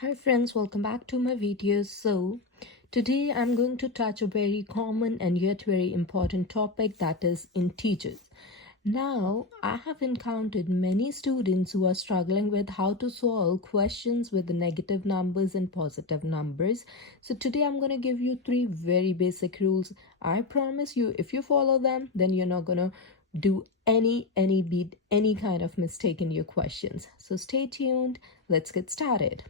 Hi friends, welcome back to my video. So today I'm going to touch a very common and yet very important topic, that is integers. Now I have encountered many students who are struggling with how to solve questions with the negative numbers and positive numbers. So today I'm going to give you three very basic rules. I promise you, if you follow them, then you're not going to do any kind of mistake in your questions. So stay tuned. Let's get started.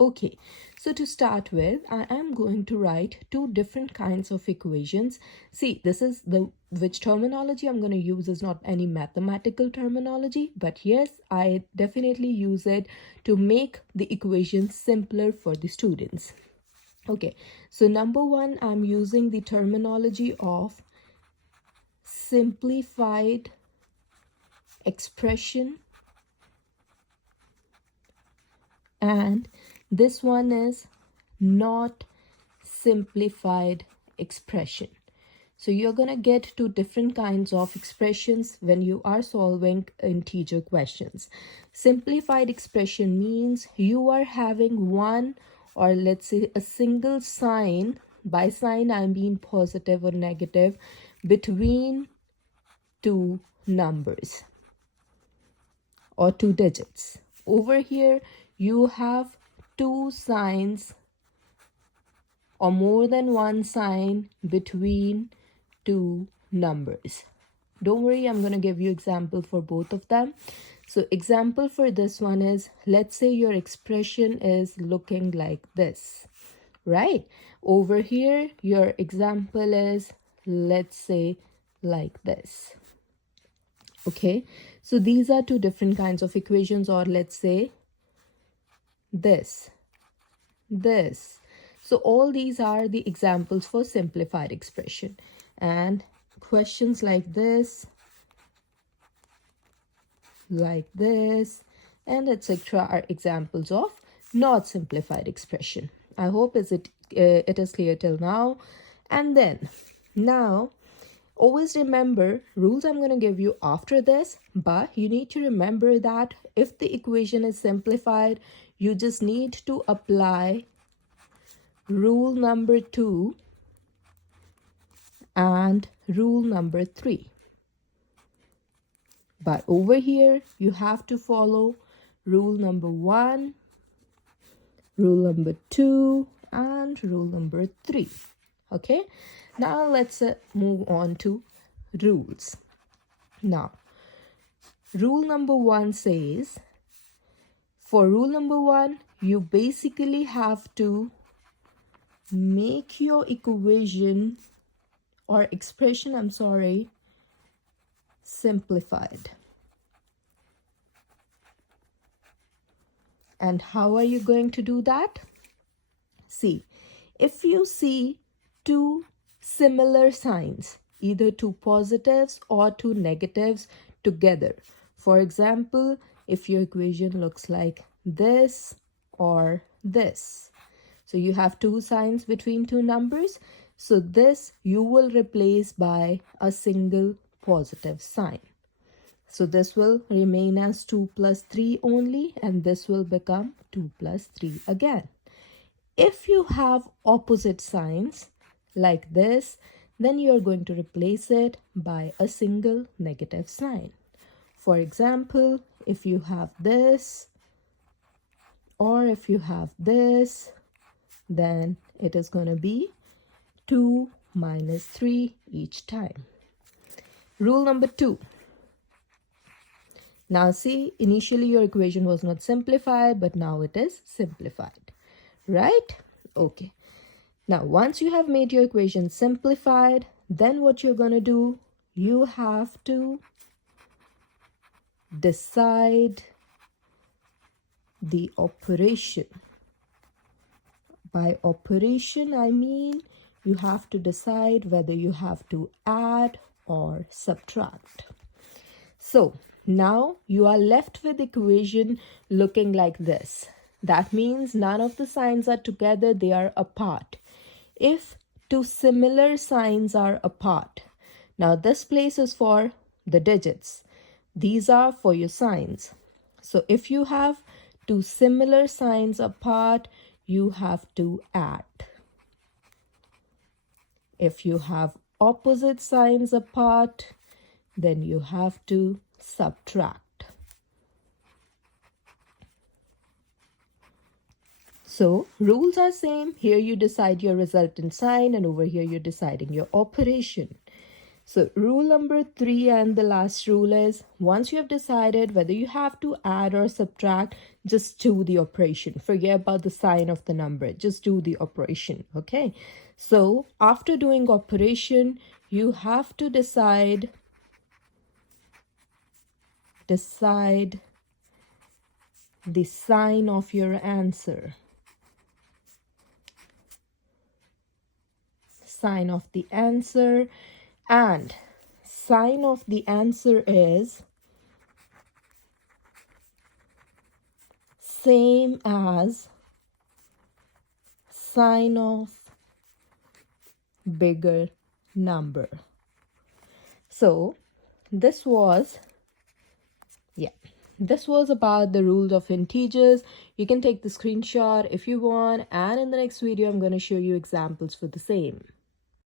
Okay, so to start with, I am going to write two different kinds of equations. See, this is which terminology I'm going to use is not any mathematical terminology, but yes, I definitely use it to make the equations simpler for the students. Okay, so number one, I'm using the terminology of simplified expression, and this one is not simplified expression. So you're going to get two different kinds of expressions when you are solving integer questions. Simplified expression means you are having one, or let's say a single sign. By sign I mean positive or negative, between two numbers or two digits. Over here you have two signs or more than one sign between two numbers. Don't worry, I'm going to give you example for both of them. So example for this one is, let's say your expression is looking like this, right? Over here your example is, let's say, like this. Okay, so these are two different kinds of equations, or let's say this. So all these are the examples for simplified expression, and questions like this, and etc. are examples of not simplified expression. I hope it is clear till now. And then now always remember rules I'm going to give you after this, but you need to remember that if the equation is simplified, you just need to apply rule number 2 and rule number 3. But over here you have to follow rule number 1, rule number 2, and rule number 3. Okay, now let's move on to rules. Now rule number 1 says, for rule number 1, you basically have to make your equation or expression, simplified. And how are you going to do that? See, if you see two similar signs, either two positives or two negatives together, for example, if your equation looks like this or this, so you have two signs between two numbers, so this you will replace by a single positive sign. So this will remain as 2 plus 3 only, and this will become 2 plus 3 again. If you have opposite signs like this, then you are going to replace it by a single negative sign. For example, if you have this or if you have this, then it is going to be 2 minus 3 each time. Rule number 2. Now see, initially your equation was not simplified, but now it is simplified, right? Okay. Now once you have made your equation simplified, then what you're going to do, you have to decide the operation. By operation, I mean you have to decide whether you have to add or subtract. So now you are left with equation looking like this. That means none of the signs are together, they are apart. If two similar signs are apart, now this place is for the digits. These are for your signs. So if you have two similar signs apart, you have to add. If you have opposite signs apart, then you have to subtract. So rules are same. Here you decide your resultant sign, and over here you're deciding your operation. So rule number 3 and the last rule is, once you have decided whether you have to add or subtract, just do the operation. Forget about the sign of the number. Just do the operation. Okay. So after doing operation, you have to decide the sign of your answer. Sign of the answer. And sign of the answer is same as sign of bigger number. So this was about the rules of integers. You can take the screenshot if you want, and in the next video I'm going to show you examples for the same.